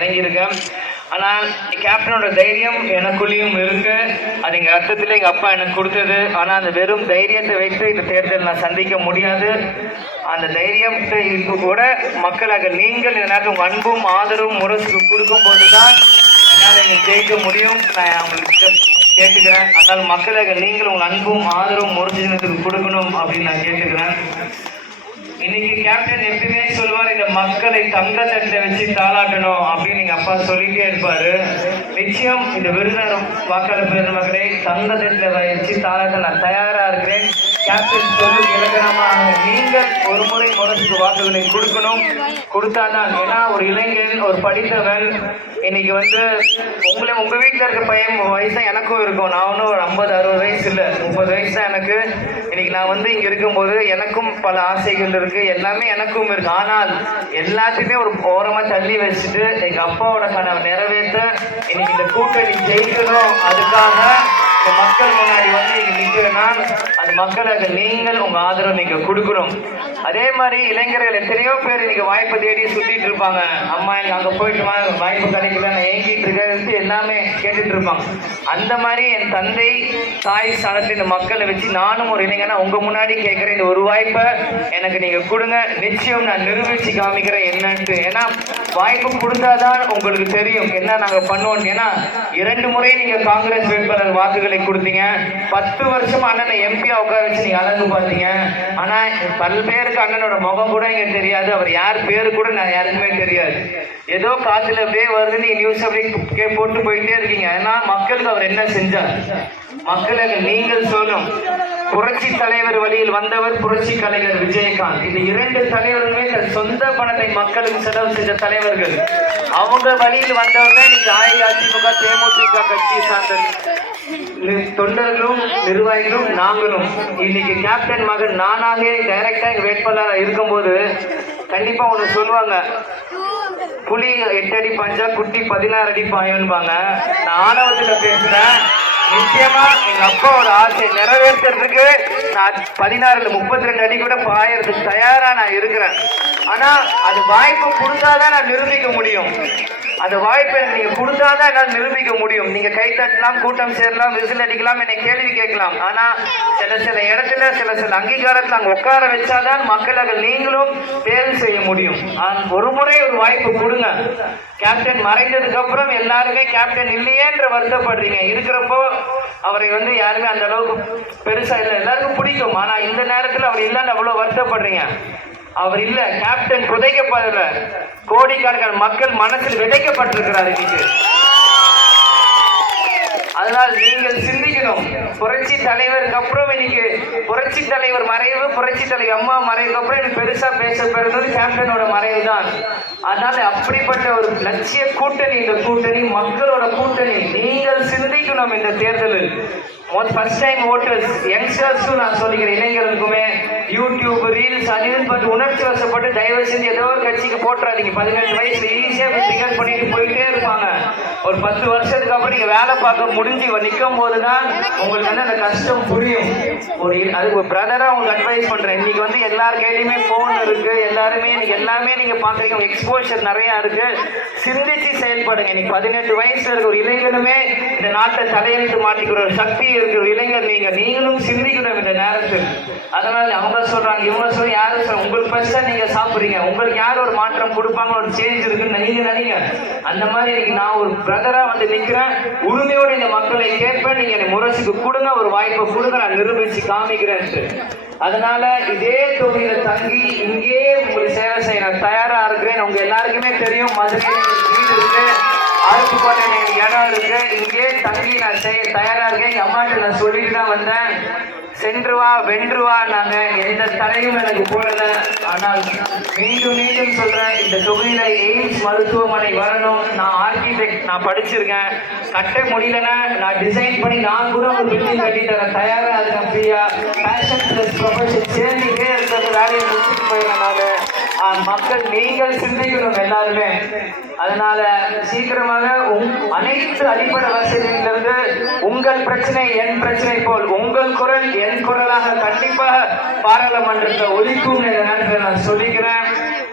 இறங்கியிருக்கேன். ஆனால் கேப்டனோட தைரியம் எனக்குள்ளேயும் இருக்கு. அது எங்கள் அர்த்தத்தில் எங்கள் அப்பா எனக்கு கொடுத்தது. ஆனால் அந்த வெறும் தைரியத்தை வைத்து இந்த தேர்தல் நான் சந்திக்க முடியாது. அந்த தைரியத்தை கூட மக்களாக நீங்கள் இந்த நேரத்தில் உங்கள் அன்பும் ஆதரவும் முரசுக்கு கொடுக்கும்போது தான் என்னால் நீங்கள் ஜெயிக்க முடியும். நான் அவங்களுக்கு கேட்டுக்கிறேன். அதனால் மக்களாக நீங்கள் உங்கள் அன்பும் ஆதரவும் முரசுக்கு கொடுக்கணும் அப்படின்னு நான் கேட்டுக்கிறேன். இன்னைக்கு கேப்டன் எப்பயுமே சொல்லுவார், இந்த மக்களை தங்க தட்டில் வச்சு தாளாட்டணும் அப்படின்னு எங்கள் அப்பா சொல்லிட்டே இருப்பாரு. நிச்சயம் இந்த விருதுநகர் வாக்காளர் பெருமக்களை தங்க தட்டில் வச்சு தாளாட்ட நான் தயாரா இருக்கிறேன். கேப்டன் சொல்லி இலக்கணமாக நீங்கள் ஒரு முறை முரசுக்கு வாக்குகளை கொடுக்கணும். கொடுத்தாதான், ஏன்னா ஒரு இளைஞன் ஒரு படித்தவன் இன்னைக்கு உங்க வீட்டில் இருக்க பையன் வயசு தான் எனக்கும் இருக்கும். நான் ஒன்றும் ஒரு 50-60 வயசு இல்லை, 30 வயசு தான் எனக்கு. இன்னைக்கு நான் இங்கே இருக்கும்போது எனக்கும் பல ஆசைகள் இருக்கு, எல்லாமே எனக்கும் இருக்கு. ஆனால் எல்லாத்தையுமே ஒரு ஓரமாக தள்ளி வச்சுட்டு எங்கள் அப்பாவோட கனவை நிறைவேற்ற இன்னைக்கு இந்த கூட்டணி ஜெயிக்கணும். அதுக்காக இந்த மக்கள் முன்னாடி இங்கே நிற்கிறேன்னா அது மக்களாக நீங்கள் உங்கள் ஆதரவு நீங்கள் கொடுக்கணும். அதே மாதிரி இளைஞர்கள் எத்தனையோ பேர் இன்னைக்கு வாய்ப்பை தேடி சுற்றிட்டு இருப்பாங்க. அம்மா எனக்கு அங்கே போயிட்டு வாய்ப்பு கிடைக்கல, நான் ஏங்கிட்டு இருக்கேன் எல்லாமே கேட்டுட்டு இருப்பாங்க. அந்த மாதிரி என் தந்தை தாய் ஸ்தானத்தில் இந்த மக்களை வச்சு நானும் ஒரு இளைஞனா உங்கள் முன்னாடி கேட்குறேன், இந்த ஒரு வாய்ப்பை எனக்கு நீங்கள் கொடுங்க. நிச்சயம் நான் நிரூபித்து காமிக்கிறேன் என்னன்ட்டு. ஏன்னா வாய்ப்பு கொடுத்தாதான் உங்களுக்கு தெரியும் என்ன நாங்கள் பண்ணுவோம். ஏன்னா 2 முறை நீங்கள் காங்கிரஸ் வேட்பாளர் வாக்குகளை கொடுத்தீங்க. 10 வருஷம் அண்ணனை எம்பியா உட்கார வச்சு நீங்க அழகு பார்த்தீங்க. ஆனா பல்வேறுக்கு அண்ணனோட முகம் கூட இங்க தெரியாது, அவர் யார் பேரு கூட நான் யாருக்குமே தெரியாது. ஏதோ காத்துல அப்படியே வருது, நீங்க நியூஸ் அப்படியே போட்டு போயிட்டே இருக்கீங்க. ஏன்னா மக்களுக்கு அவர் என்ன செஞ்சார்? மக்களுக்கு நீங்கள் சொல்லும். புரட்சி தலைவர் வழியில் வந்தவர் புரட்சி கலைஞர் விஜயகாந்த். இந்த 2 தலைவர்களுமே தன் சொந்த பணத்தை மக்களுக்கு செலவு செஞ்ச தலைவர்கள். அவங்க வழியில் வந்தவங்க இன்னைக்கு அஇஅதிமுக தேமுதிக கட்சியை சார்ந்த தொண்டர்களும் நிர்வாகிகளும் நாங்களும். இன்னைக்கு கேப்டன் மகன் நானாக டைரக்டா வேட்பாளராக இருக்கும்போது கண்டிப்பா ஒன்று சொல்லுவாங்க, புலி 8 அடி பாஞ்சா குட்டி 16 அடி பாயம்பாங்க. நான் ஆணவத்துல பேசுறேன். நிச்சயமா எங்க அப்பாவோட ஆசை நிறைவேற்றுறதுக்கு நான் 16 32 அடி கூட பாயறதுக்கு தயாரா நான் இருக்கிறேன். ஆனா அது வாய்ப்பு கொடுத்தாதான் நான் நிரூபிக்க முடியும். அந்த வாய்ப்பை நீங்க கொடுத்தாதான் என்னால் நிரூபிக்க முடியும். நீங்க கை தட்டலாம், கூட்டம் சேரலாம், விசில் அடிக்கலாம், என்னை கேள்வி கேட்கலாம். ஆனா சில இடத்துல சில அங்கீகாரத்தில் அங்க உட்கார வச்சாதான் மக்களாக நீங்களும் தேர்வு செய்ய முடியும். ஒரு முறை ஒரு வாய்ப்பு கொடுங்க. கேப்டன் மறைந்ததுக்கு அப்புறம் எல்லாருமே கேப்டன் இல்லையேன்ற வருத்தப்படுறீங்க. இருக்கிறப்போ அவரை யாருமே அந்த அளவுக்கு பெருசா இல்லை, எல்லாருக்கும் பிடிக்கும். ஆனா இந்த நேரத்தில் அவர் இல்லைன்னு அவ்வளவு வருத்தப்படுறீங்க. அவர் இல்ல, கேப்டன் புதைக்கப்படல, கோடிக்கணக்கான மக்கள் மனசில் விதைக்கப்பட்டிருக்கிறார் இன்னைக்கு. அதனால் நீங்கள் சிந்திக்கணும். புரட்சி தலைவருக்கு அப்புறம் இன்னைக்கு புரட்சி தலைவர் மறைவு, புரட்சி தலைவர் அம்மா மறைவுக்கு அப்புறம் எனக்கு பெருசா பேசப்படுறது கேப்டனோட மறைவு தான். அதனால அப்படிப்பட்ட ஒரு லட்சிய கூட்டணி, இந்த கூட்டணி மக்களோட கூட்டணி. நீங்கள் சிந்திக்கணும். இந்த தேர்தலில் ஃபர்ஸ்ட் டைம் ஓட்டர்ஸ், யங்ஸ்டர்ஸும் நான் சொல்லிக்கிறேன், இளைஞர்களுக்குமே யூடியூப் ரீல்ஸ் அதிகம் பார்த்து உணர்ச்சி வசப்பட்டு தயவு செஞ்சு ஏதோ ஒரு கட்சிக்கு போட்டுறாதீங்க. 18 வயசுல ஈஸியா பிகர் பண்ணிட்டு போயிட்டே இருப்பாங்க. ஒரு 10 வருஷத்துக்கு அப்புறம் நீங்க வேலை பார்க்க முடிஞ்சு நிற்கும் போதுதான் உங்களுக்கு அந்த கஷ்டம் புரியும். அதுக்கு பிரதரா உங்களுக்கு அட்வைஸ் பண்றேன். இன்னைக்கு எல்லார் கையிலுமே போன் இருக்கு, எல்லாருமே எல்லாமே நீங்க பாக்குறீங்க, எக்ஸ்போஷர் நிறைய இருக்கு. சிந்திச்சு செயல்படுங்க. இன்னைக்கு 18 வயசுல இருக்க ஒரு இளைஞனுமே இந்த நாட்டை தலையெழுத்து மாட்டிக்கிற ஒரு சக்தி இருக்கிற இளைஞர் நீங்களும் சிந்திக்கணும் இந்த நேரத்தில். அதனால அவங்க சொல்றாங்க, இவங்க சொல்ல யாரும் சொல்ல, உங்களுக்கு பெருசா நீங்க சாப்பிடுறீங்க, உங்களுக்கு யாரும் ஒரு மாற்றம் கொடுப்பாங்க, ஒரு சேஞ்ச் இருக்குன்னு நீங்க நினைங்க. அந்த மாதிரி இன்னைக்கு நான் ஒரு பிரதரா நிக்கிறேன். உரிமையோடு இந்த மக்களை கேட்பேன். நீங்க முரசுக்கு கொடுங்க, ஒரு வாய்ப்பை கொடுங்க, நான் நிரூபிச்சு காமிக்கிறேன். அதனால இதே தொகுதியில தங்கி இங்கே உங்களுக்கு சேவை செய்ய நான் தயாரா இருக்கிறேன். உங்க எல்லாருக்குமே தெரியும், மதுரையில் வீடு இருக்கு, ஆறுக்குப்பட்ட இடம் இருக்கு, இங்கே தங்கி நான் செய்ய தயாரா இருக்கேன். எங்க அம்மாட்ட நான் சொல்லிட்டு தான் வந்தேன், சென்றுவா வென்றுவா. நாங்க எந்த தலையும் எனக்கு போடல. ஆனால் மீண்டும் சொல்றேன், இந்த தொகுதியில எய்ம்ஸ் மருத்துவமனை வரணும். நான் ஆர்கிடெக்ட், நான் படிச்சிருக்கேன். கட்ட முடியலன்னா நான் டிசைன் பண்ணி நான் கூட ஒரு பில்டிங் கட்டி தரேன், தயாரா இருக்கேன். ஃப்ரீயா பேஷன் பிளஸ் ப்ரொஃபஷன் சேர்ந்துட்டே இருக்கிறது, வேலையை முடிச்சுட்டு போயிடறனால மக்கள் நீங்கள் சிந்திக்கணும் எல்லாருமே. அதனால சீக்கிரமாக அனைத்து அடிப்படை வசதியிலிருந்து உங்கள் பிரச்சனை என் பிரச்சனை போல் உங்கள் குரல் என் குரலாக கண்டிப்பாக பாராளுமன்றத்தை ஒலிக்கும் நேரத்தில் நான் சொல்லிக்கிறேன்.